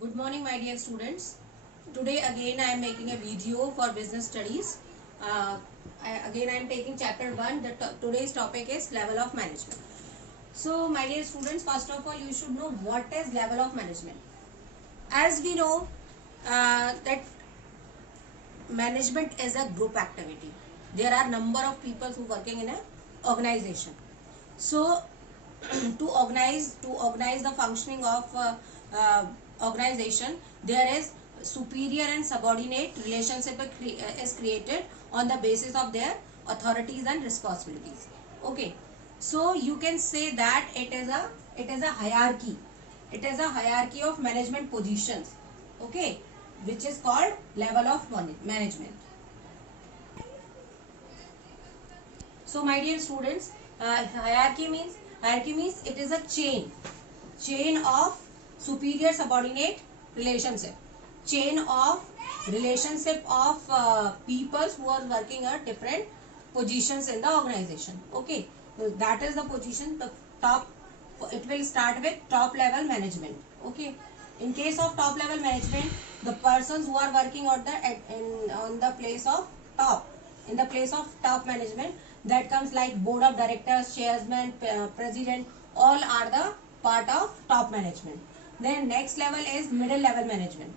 Good morning, my dear students. Today again I am making a video for business studies. Again I am taking chapter 1. Today's topic is level of management. So my dear students, first of all you should know what is level of management. As we know that management is a group activity. There are number of people who working in a organization. So to organize the functioning of organization, there is superior and subordinate relationship is created on the basis of their authorities and responsibilities. Okay, so you can say that it is a hierarchy. It is a hierarchy of management positions. Okay, which is called level of management. So my dear students, hierarchy means it is a chain of superior subordinate relationship, chain of relationship of people who are working at different positions in the organization. Okay, so that is the position. The top, it will start with top level management. Okay, in case of top level management, the persons who are working on the place of top, in the place of top management, that comes like board of directors, chairman, president, all are the part of top management. Then next level is middle level management.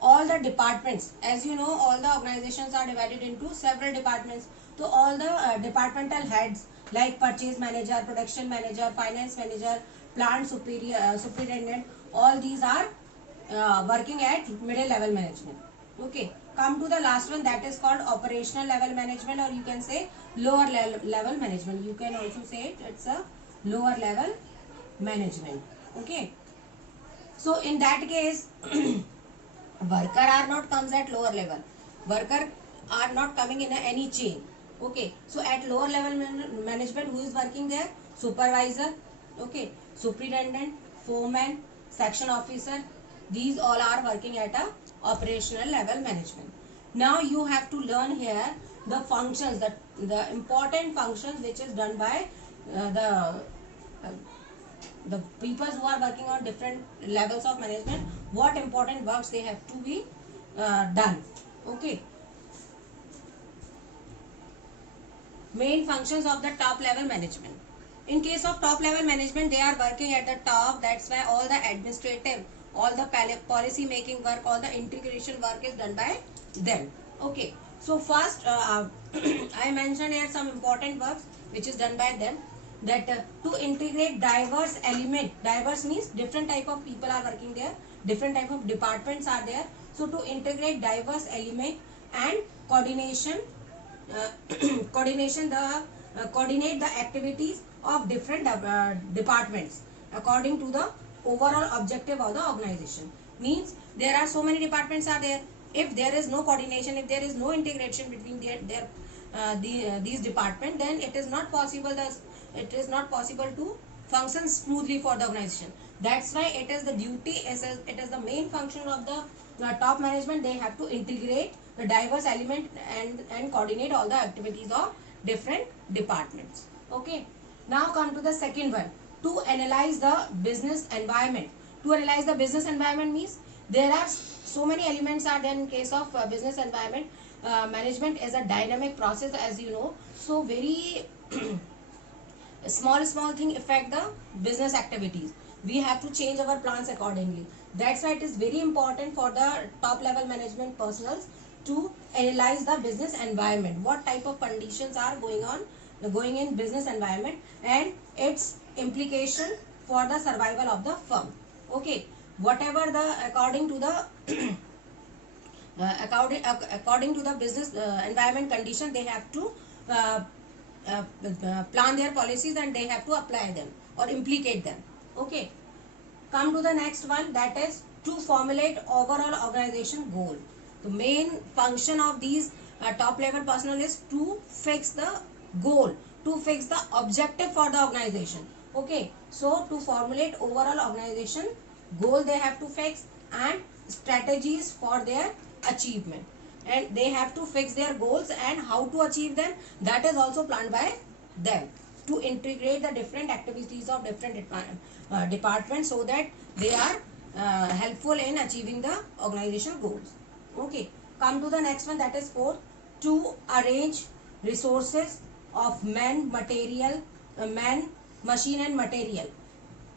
All the departments, as you know, all the organizations are divided into several departments. So all the departmental heads like purchase manager, production manager, finance manager, plant superintendent, all these are working at middle level management. Okay, come to the last one, that is called operational level management, or you can say lower level management. You can also say it's a lower level management. Okay, so in that case worker are not comes at lower level, worker are not coming in any chain. Okay, so at lower level management, who is working there? Supervisor, okay, superintendent, foreman, section officer, these all are working at a operational level management. Now you have to learn here the functions, the important functions which is done by uh, the people who are working on different levels of management, what important works they have to be done. Okay, main functions of the top level management. In case of top level management, they are working at the top. That's why all the administrative, all the policy making work, all the integration work is done by them. Okay, so first I mentioned here some important works which is done by them, that to integrate diverse element. Diverse means different type of people are working there, different type of departments are there. So to integrate diverse element and coordination, coordinate the activities of different departments according to the overall objective of the organization. Means there are so many departments are there. If there is no coordination, if there is no integration between these departments, then it is not possible to function smoothly for the organization. That's why it is the duty, it is the main function of the top management. They have to integrate the diverse element and coordinate all the activities of different departments. Okay, now come to the second one, to analyze the business environment. To analyze the business environment means there are so many elements are there in case of business environment. Management is a dynamic process, as you know. So very small thing affect the business activities. We have to change our plans accordingly. That's why it is very important for the top level management personnel to analyze the business environment, what type of conditions are going in business environment and its implication for the survival of the firm. Okay, whatever the according to the according to the business environment condition, they have to uh, plan their policies and they have to apply them or implicate them. Okay, come to the next one, that is to formulate overall organization goal. The main function of these top level personnel is to fix the goal, to fix the objective for the organization. Okay, so to formulate overall organization goal, they have to fix, and strategies for their achievement, and they have to fix their goals and how to achieve them, that is also planned by them, to integrate the different activities of different departments so that they are helpful in achieving the organization goals. Okay, come to the next one, that is fourth, to arrange resources of man, material, man, machine and material,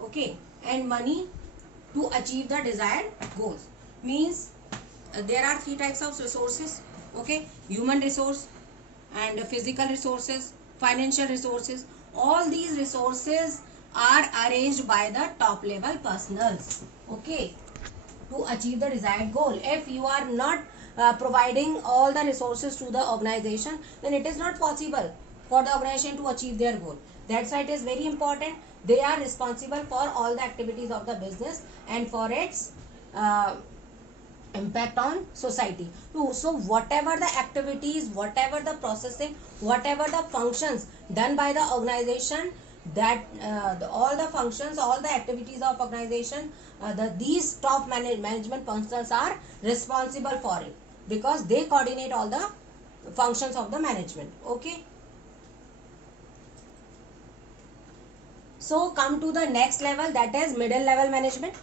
okay, and money to achieve the desired goals. Means there are three types of resources, okay, human resource and physical resources, financial resources. All these resources are arranged by the top level personals, okay, to achieve the desired goal. If you are not providing all the resources to the organization, then it is not possible for the organization to achieve their goal. That's why it is very important. They are responsible for all the activities of the business and for its impact on society too. So whatever the activities, whatever the processing, whatever the functions done by the organization, that all the functions, all the activities of organization, these top management functions are responsible for it, because they coordinate all the functions of the management. Okay, so come to the next level, that is middle level management.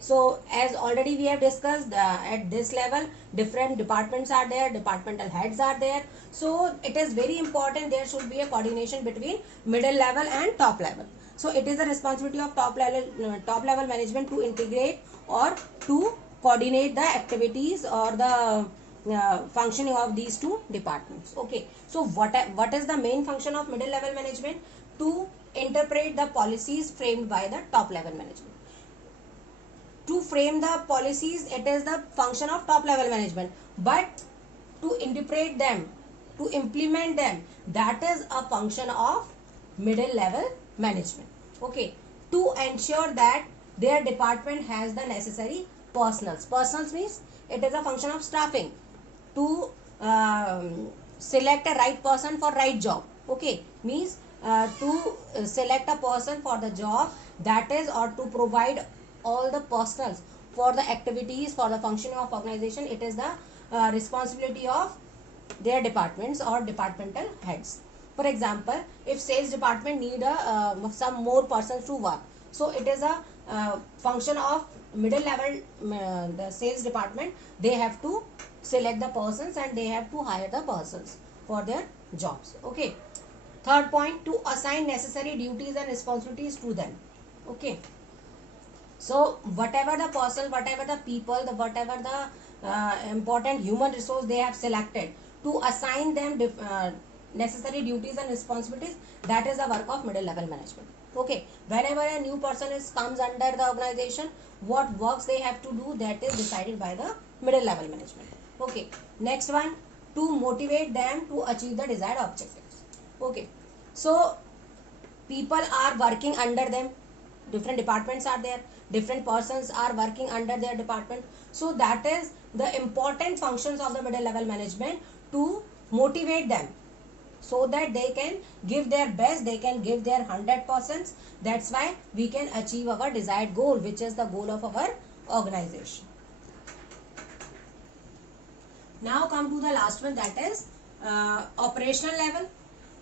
So as already we have discussed, at this level different departments are there, departmental heads are there. So it is very important there should be a coordination between middle level and top level. So it is the responsibility of top level management to integrate or to coordinate the activities or the functioning of these two departments. Okay, so what is the main function of middle level management? To interpret the policies framed by the top level management. To frame the policies, it is the function of top level management, but to interpret them, to implement them, that is a function of middle level management. Okay, to ensure that their department has the necessary personals means it is a function of staffing, to select a right person for right job. Okay, means to select a person for the job, that is, or to provide all the personals for the activities, for the functioning of organization. It is the responsibility of their departments or departmental heads. For example, if sales department need some more persons to work, so it is a function of middle level, the sales department, they have to select the persons and they have to hire the persons for their jobs. Okay, third point, to assign necessary duties and responsibilities to them. Okay, so whatever the person, whatever the people, whatever the important human resource they have selected, to assign them necessary duties and responsibilities, that is the work of middle level management. Okay, whenever a new person comes under the organization, what works they have to do, that is decided by the middle level management. Okay, next one, to motivate them to achieve the desired objectives. Okay, so people are working under them, different departments are there, different persons are working under their department. So that is the important functions of the middle level management, to motivate them so that they can give their best, they can give their 100%. That's why we can achieve our desired goal, which is the goal of our organization. Now come to the last one, that is operational level,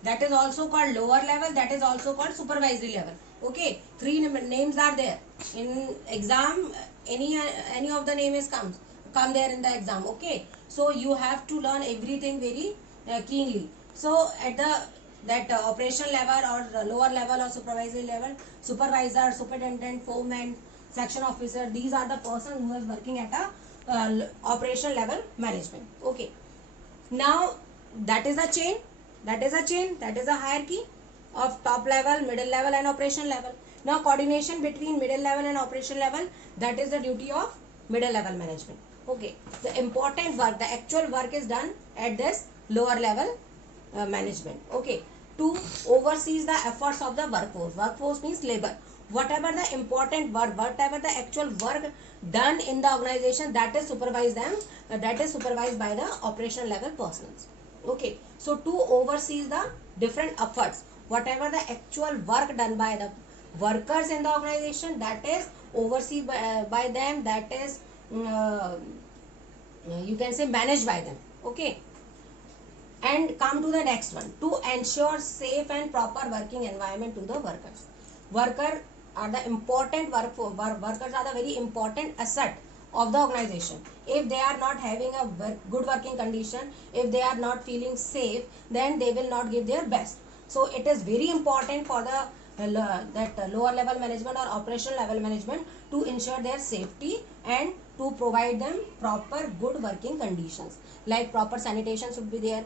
that is also called lower level, that is also called supervisory level. Okay, three names are there in exam, any of the name is come there in the exam. Okay, so you have to learn everything very keenly. So at the operational level or the lower level or supervisory level, supervisor, superintendent, foreman, section officer, these are the person who is working at a operational level management. Okay, now that is a chain, that is a hierarchy of top level, middle level and operational level. Now coordination between middle level and operational level, that is the duty of middle level management. Okay, the important work, the actual work is done at this lower level management. Okay, to oversees the efforts of the workforce means labor, whatever the important work, whatever the actual work done in the organization, that is supervised them, that is supervised by the operational level persons. Okay, so to oversees the different efforts, whatever the actual work done by the workers in the organization, that is overseen by them, that is you can say managed by them. Okay, and come to the next one, to ensure safe and proper working environment to the workers. Worker are the important workers are the very important asset of the organization. If they are not having a good working condition, if they are not feeling safe, then they will not give their best. So it is very important for the lower level management or operational level management to ensure their safety and to provide them proper good working conditions, like proper sanitation should be there,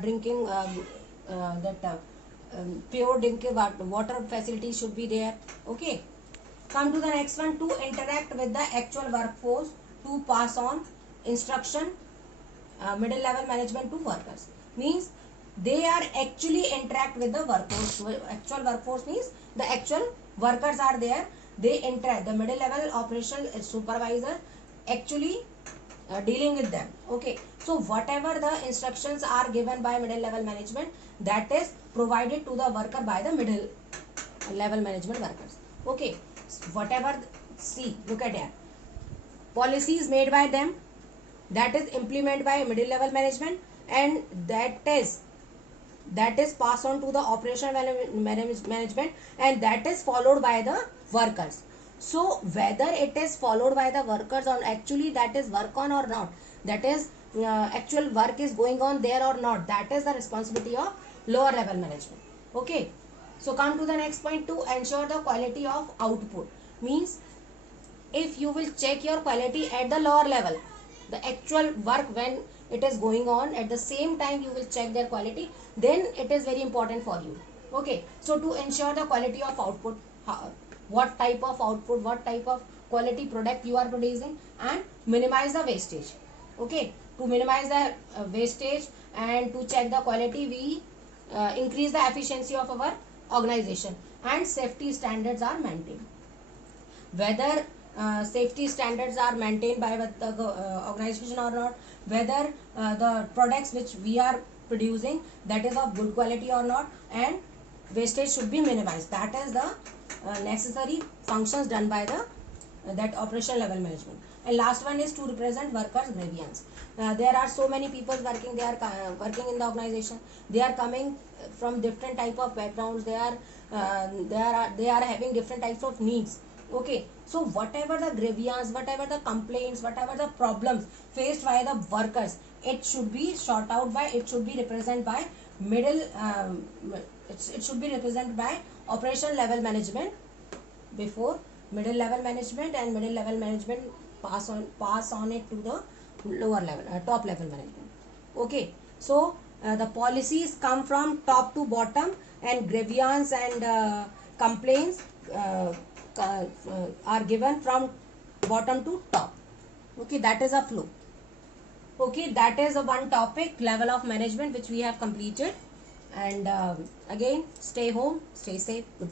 drinking pure drinking water facilities should be there. Okay, come to the next one. To interact with the actual workforce to pass on instruction, middle level management to workers, means they are actually interact with the workforce. Actual workforce means the actual workers are there, they interact, the middle level operational supervisor actually dealing with them. Okay, so whatever the instructions are given by middle level management, that is provided to the worker by the middle level management workers. Okay, whatever, see, look at here, policies made by them, that is implemented by middle level management, and that is passed on to the operational management, and that is followed by the workers. So whether it is followed by the workers or actually that is work on or not, that is actual work is going on there or not, that is the responsibility of lower level management. Okay, so come to the next point. To ensure the quality of output, means if you will check your quality at the lower level, the actual work when it is going on, at the same time you will check their quality, then it is very important for you. Okay, so to ensure the quality of output, what type of output, what type of quality product you are producing, and minimize the wastage. Okay, to minimize the wastage and to check the quality, we increase the efficiency of our organization, and safety standards are maintained. Whether safety standards are maintained by the organization or not, whether the products which we are producing, that is of good quality or not, and wastage should be minimized. That is the necessary functions done by the that operational level management. And last one is to represent workers grievance. There are so many people working, they are working in the organization, they are coming from different type of backgrounds, they are having different types of needs. Okay, so whatever the grievance, whatever the complaints, whatever the problems faced by the workers, it should be sought out by, it should be represented by middle it should be represented by operational level management before middle level management, and middle level management pass on it to the lower level top level management. Okay, so the policies come from top to bottom, and grievance and complaints are given from bottom to top. Okay, that is a flow. Okay, that is a one topic, level of management, which we have completed. And again, stay home, stay safe, goodbye.